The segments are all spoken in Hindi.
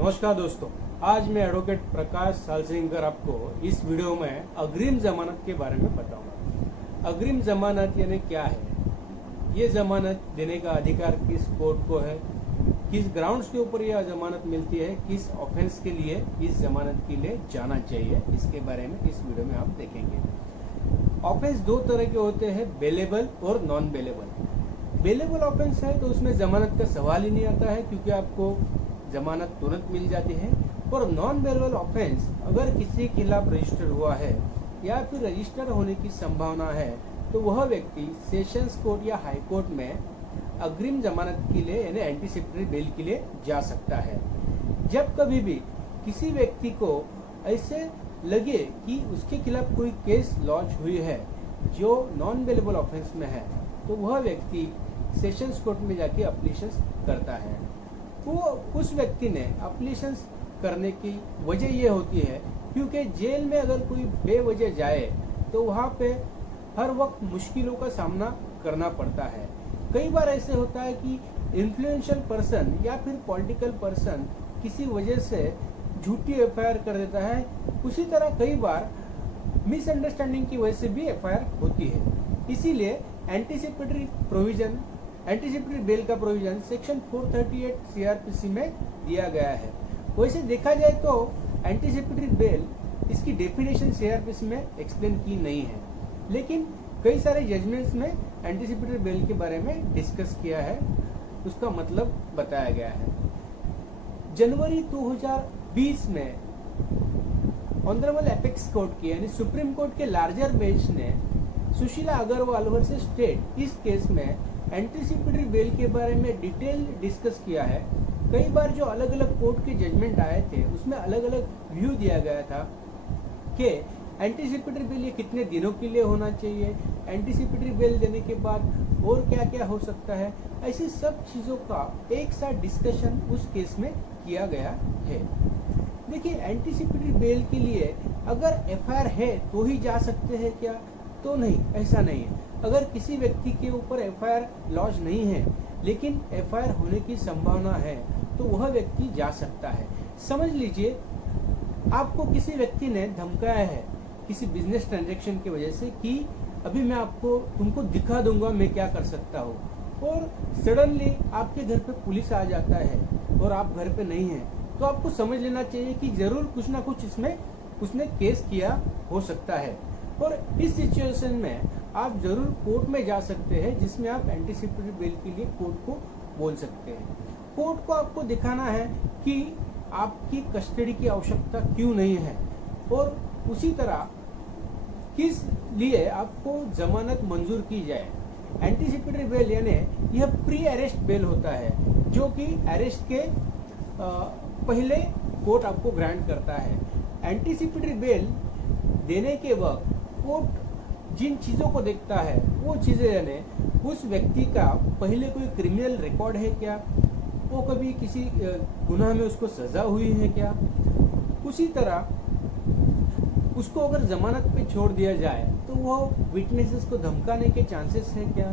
नमस्कार दोस्तों, आज मैं एडवोकेट प्रकाश सालसिंगर आपको इस वीडियो में अग्रिम जमानत के बारे में बताऊंगा। अग्रिम जमानत यानी क्या है, ये जमानत देने का अधिकार किस कोर्ट को है, किस ग्राउंड्स के ऊपर यह जमानत मिलती है, किस ऑफेंस के लिए इस जमानत के लिए जाना चाहिए, इसके बारे में इस वीडियो में आप देखेंगे। ऑफेंस दो तरह के होते हैं, बेलेबल और नॉन बेलेबल। बेलेबल ऑफेंस है तो उसमें जमानत का सवाल ही नहीं आता है, क्योंकि आपको जमानत तुरंत मिल जाती है। और नॉन बेलेबल ऑफेंस अगर किसी के खिलाफ रजिस्टर हुआ है या फिर रजिस्टर होने की संभावना है तो वह व्यक्ति सेशंस कोर्ट या हाई कोर्ट में अग्रिम जमानत के लिए यानी एंटीसिपेटरी बेल के लिए जा सकता है। जब कभी भी किसी व्यक्ति को ऐसे लगे कि उसके खिलाफ कोई केस लॉन्च हुई है जो नॉन बेलेबल ऑफेंस में है, तो वह व्यक्ति सेशंस कोर्ट में जाके एप्लीकेशन करता है। वो उस व्यक्ति ने एप्लीकेशन करने की वजह ये होती है क्योंकि जेल में अगर कोई बेवजह जाए तो वहाँ पे हर वक्त मुश्किलों का सामना करना पड़ता है। कई बार ऐसे होता है कि इन्फ्लुएंशियल पर्सन या फिर पॉलिटिकल पर्सन किसी वजह से झूठी एफआईआर कर देता है। उसी तरह कई बार मिसअंडरस्टैंडिंग की वजह से भी एफआईआर होती है। इसीलिए एंटीसिपेटरी बेल का प्रोविजन सेक्शन 438 सीआरपीसी में दिया गया है। वैसे देखा जाए तो एंटीसिपेटरी बेल इसकी डेफिनेशन सीआरपीसी में एक्सप्लेन की नहीं है, लेकिन कई सारे जजमेंट्स में एंटीसिपेटरी बेल के बारे में डिस्कस किया है, उसका मतलब बताया गया है। जनवरी 2020 में ऑनरेबल एपेक्स कोर्ट की यानी सुप्रीम कोर्ट के लार्जर बेंच ने सुशीला अग्रवाल वर्सेस स्टेट इस केस में एंटीसिपेटरी बेल के बारे में डिटेल डिस्कस किया है। कई बार जो अलग अलग कोर्ट के जजमेंट आए थे उसमें अलग अलग व्यू दिया गया था कि एंटीसिपेटरी बेल ये कितने दिनों के लिए होना चाहिए, एंटीसिपेटरी बेल देने के बाद और क्या क्या हो सकता है। ऐसी सब चीज़ों का एक साथ डिस्कशन उस केस में किया गया है। देखिए, एंटीसिपेटरी बेल के लिए अगर एफआईआर है तो ही जा सकते हैं क्या, तो नहीं, ऐसा नहीं है। अगर किसी व्यक्ति के ऊपर एफआईआर लॉन्च नहीं है लेकिन एफआईआर होने की संभावना है तो वह व्यक्ति जा सकता है। समझ लीजिए, आपको किसी व्यक्ति ने धमकाया है किसी बिजनेस ट्रांजैक्शन की वजह से कि अभी मैं तुमको दिखा दूंगा मैं क्या कर सकता हूँ, और सडनली आपके घर पे पुलिस आ जाता है और आप घर पे नहीं हैं, तो आपको समझ लेना चाहिए कि जरूर कुछ ना कुछ इसमें उसने केस किया हो सकता है। और इस सिचुएशन में आप जरूर कोर्ट में जा सकते हैं, जिसमें आप एंटीसिपेटरी बेल के लिए कोर्ट को बोल सकते हैं। कोर्ट को आपको दिखाना है कि आपकी कस्टडी की आवश्यकता क्यों नहीं है, और उसी तरह किस लिए आपको जमानत मंजूर की जाए। एंटीसिपेटरी बेल यानी यह प्री अरेस्ट बेल होता है, जो कि अरेस्ट के पहले कोर्ट आपको ग्रांट करता है। एंटीसिपेटरी बेल देने के वक्त कोर्ट जिन चीजों को देखता है वो चीजें यानी उस व्यक्ति का पहले कोई क्रिमिनल रिकॉर्ड है क्या, वो कभी किसी गुनाह में उसको सजा हुई है क्या, उसी तरह उसको अगर जमानत पे छोड़ दिया जाए तो वो विटनेसेस को धमकाने के चांसेस है क्या,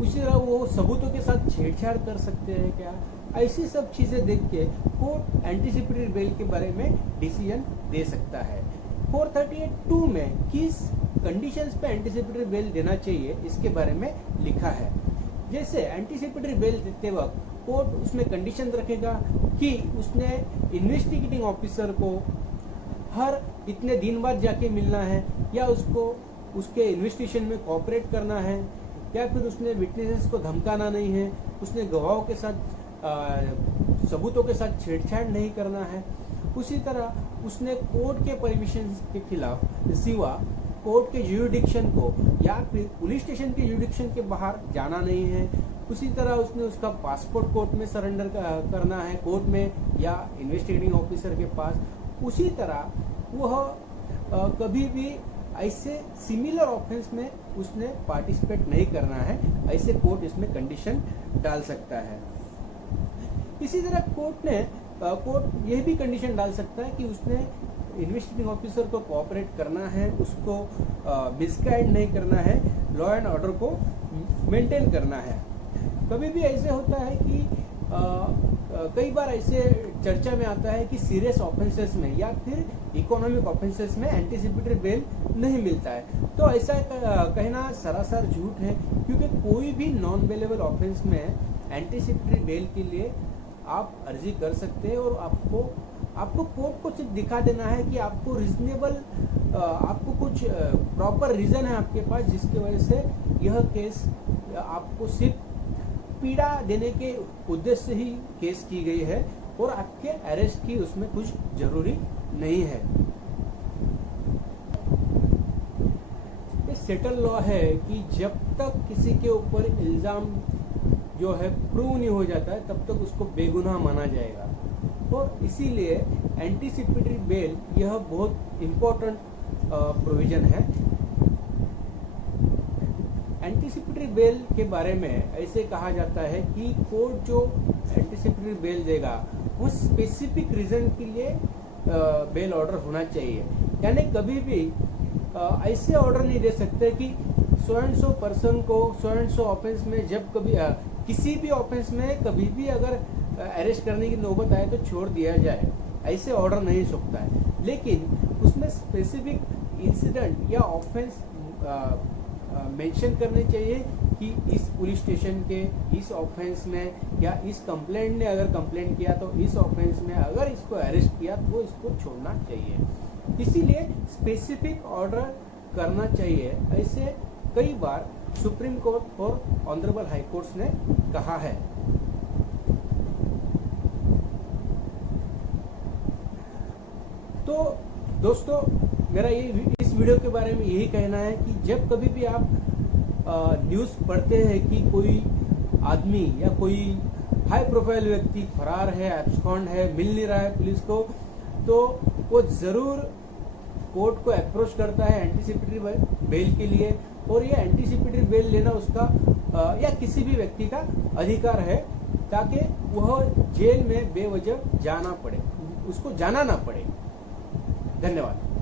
उसी तरह वो सबूतों के साथ छेड़छाड़ कर सकते हैं क्या। ऐसी सब चीजें देख के कोर्ट एंटीसिपेटरी बेल के बारे में डिसीजन दे सकता है। 438(2) में किस कंडीशंस पे एंटीसिपेटरी बेल देना चाहिए इसके बारे में लिखा है। जैसे एंटीसिपेटरी बेल देते वक्त कोर्ट उसमें कंडीशन रखेगा कि उसने इन्वेस्टिगेटिंग ऑफिसर को हर इतने दिन बाद जाके मिलना है, या उसको उसके इन्वेस्टिगेशन में कोऑपरेट करना है, या फिर उसने विटनेसेस को धमकाना नहीं है, उसने गवाहों के साथ सबूतों के साथ छेड़छाड़ नहीं करना है। उसी तरह उसने कोर्ट के परमिशन के खिलाफ सिवा कोर्ट के ज्यूरिडिक्शन को या फिर पुलिस स्टेशन के ज्यूरिडिक्शन के बाहर जाना नहीं है। उसी तरह उसने उसका पासपोर्ट कोर्ट में सरेंडर करना है, कोर्ट में या इन्वेस्टिगेटिंग ऑफिसर के पास। उसी तरह वह कभी भी ऐसे सिमिलर ऑफेंस में उसने पार्टिसिपेट नहीं करना है, ऐसे कोर्ट इसमें कंडीशन डाल सकता है। इसी तरह कोर्ट यह भी कंडीशन डाल सकता है कि उसने इन्वेस्टिगेटिंग ऑफिसर को कोऑपरेट करना है, उसको मिसगाइड नहीं करना है, लॉ एंड ऑर्डर को मेंटेन करना है। कभी भी ऐसे होता है कि कई बार ऐसे चर्चा में आता है कि सीरियस ऑफेंसेस में या फिर इकोनॉमिक ऑफेंसेस में एंटीसिपेटरी बेल नहीं मिलता है। तो ऐसा कहना सरासर झूठ है, क्योंकि कोई भी नॉन बेलेबल ऑफेंस में एंटीसिपेटरी बेल के लिए आप अर्जी कर सकते हैं और आपको कोर्ट को सिर्फ दिखा देना है कि आपको रीजनेबल, आपको कुछ प्रॉपर रीजन है आपके पास जिसकी वजह से यह केस आपको सिर्फ पीड़ा देने के उद्देश्य से ही केस की गई है और आपके अरेस्ट की उसमें कुछ जरूरी नहीं है। ये सेटल लॉ है कि जब तक किसी के ऊपर इल्जाम जो है प्रूव नहीं हो जाता है तब तक उसको बेगुनाह माना जाएगा, और इसीलिए एंटीसिपेटरी बेल यह बहुत इम्पोर्टेंट प्रोविजन है। एंटीसिपेटरी बेल के बारे में ऐसे कहा जाता है कि कोर्ट जो एंटीसिपेटरी बेल देगा वो स्पेसिफिक रीजन के लिए बेल ऑर्डर होना चाहिए। यानी कभी भी ऐसे ऑर्डर नहीं दे सकते कि सो एंड सो पर्सन को सो एंड सो ऑफेंस में जब कभी किसी भी ऑफेंस में कभी भी अगर अरेस्ट करने की नौबत आए तो छोड़ दिया जाए, ऐसे ऑर्डर नहीं सकता है। लेकिन उसमें स्पेसिफिक इंसिडेंट या ऑफेंस मेंशन करने चाहिए कि इस पुलिस स्टेशन के इस ऑफेंस में या इस कंप्लेंट ने अगर कंप्लेंट किया तो इस ऑफेंस में अगर इसको अरेस्ट किया तो इसको छोड़ना चाहिए। इसीलिए स्पेसिफिक ऑर्डर करना चाहिए, ऐसे कई बार सुप्रीम कोर्ट और ऑनरेबल हाई कोर्ट्स ने कहा है। तो दोस्तों, मेरा ये इस वीडियो के बारे में यही कहना है कि जब कभी भी आप न्यूज़ पढ़ते हैं कि कोई आदमी या कोई हाई प्रोफाइल व्यक्ति फरार है, एब्सकॉन्ड है, मिल नहीं रहा है पुलिस को, तो वो ज़रूर कोर्ट को अप्रोच करता है एंटीसिपेटरी बेल के लिए, और ये एंटीसिपेटरी बेल लेना उसका या किसी भी व्यक्ति का अधिकार है, ताकि वह जेल में बेवजह जाना पड़े, उसको जाना ना पड़े। धन्यवाद।